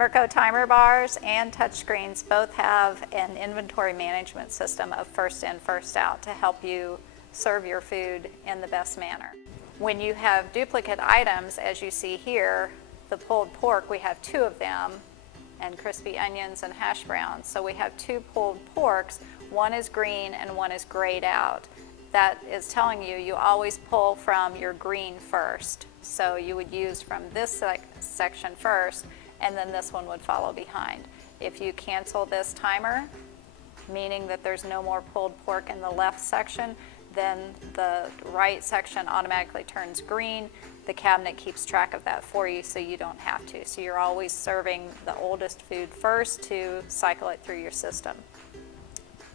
Merco timer bars and touchscreens both have an inventory management system of first in, first out to help you serve your food in the best manner. When you have duplicate items, as you see here, the pulled pork, we have 2 of them, and crispy onions and hash browns. So we have 2 pulled porks, one is green and one is grayed out. That is telling you you always pull from your green first. So you would use from this section first, and then this one would follow behind. If you cancel this timer, meaning that there's no more pulled pork in the left section, then the right section automatically turns green. The cabinet keeps track of that for you so you don't have to. So you're always serving the oldest food first to cycle it through your system.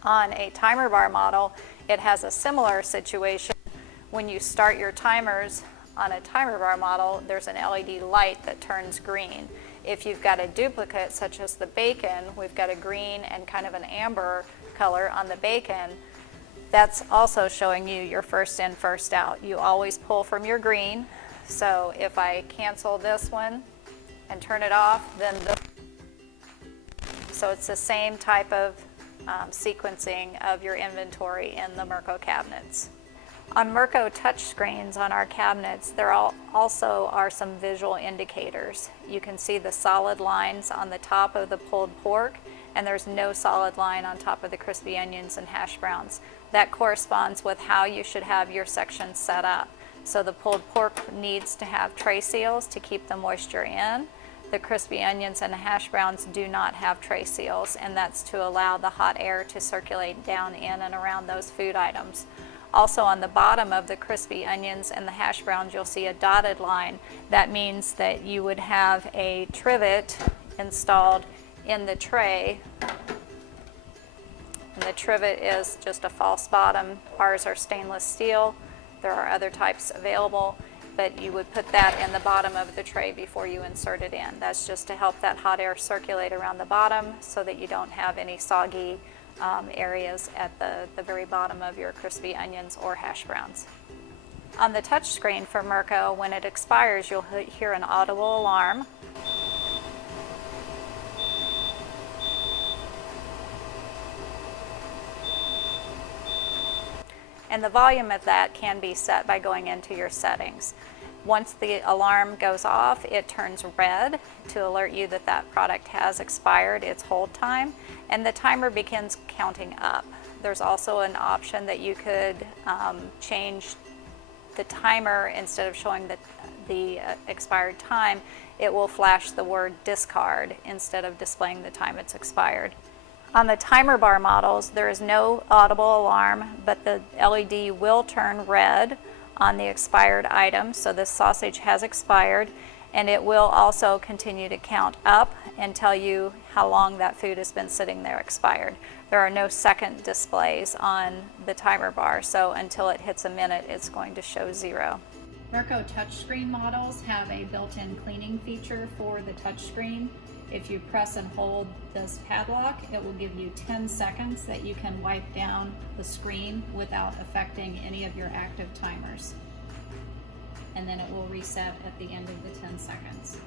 On a timer bar model, it has a similar situation. When you start your timers on a timer bar model, there's an LED light that turns green. If you've got a duplicate, such as the bacon, we've got a green and kind of an amber color on the bacon. That's also showing you your first in, first out. You always pull from your green. So if I cancel this one and turn it off, then so it's the same type of sequencing of your inventory in the Merco cabinets. On Merco touchscreens on our cabinets, there also are some visual indicators. You can see the solid lines on the top of the pulled pork, and there's no solid line on top of the crispy onions and hash browns. That corresponds with how you should have your section set up. So the pulled pork needs to have tray seals to keep the moisture in. The crispy onions and the hash browns do not have tray seals, and that's to allow the hot air to circulate down in and around those food items. Also on the bottom of the crispy onions and the hash browns, you'll see a dotted line. That means that you would have a trivet installed in the tray. And the trivet is just a false bottom. Ours are stainless steel. There are other types available, but you would put that in the bottom of the tray before you insert it in. That's just to help that hot air circulate around the bottom so that you don't have any soggy areas at the very bottom of your crispy onions or hash browns. On the touch screen for Merco, when it expires, you'll hear an audible alarm. And the volume of that can be set by going into your settings. Once the alarm goes off, it turns red to alert you that that product has expired its hold time, and the timer begins counting up. There's also an option that you could change the timer. Instead of showing the expired time, it will flash the word discard instead of displaying the time it's expired. On the timer bar models, there is no audible alarm, but the LED will turn red on the expired item, so this sausage has expired, and it will also continue to count up and tell you how long that food has been sitting there expired. There are no second displays on the timer bar, so until it hits a minute, it's going to show 0. Merco touchscreen models have a built-in cleaning feature for the touchscreen. If you press and hold this padlock, it will give you 10 seconds that you can wipe down the screen without affecting any of your active timers. And then it will reset at the end of the 10 seconds.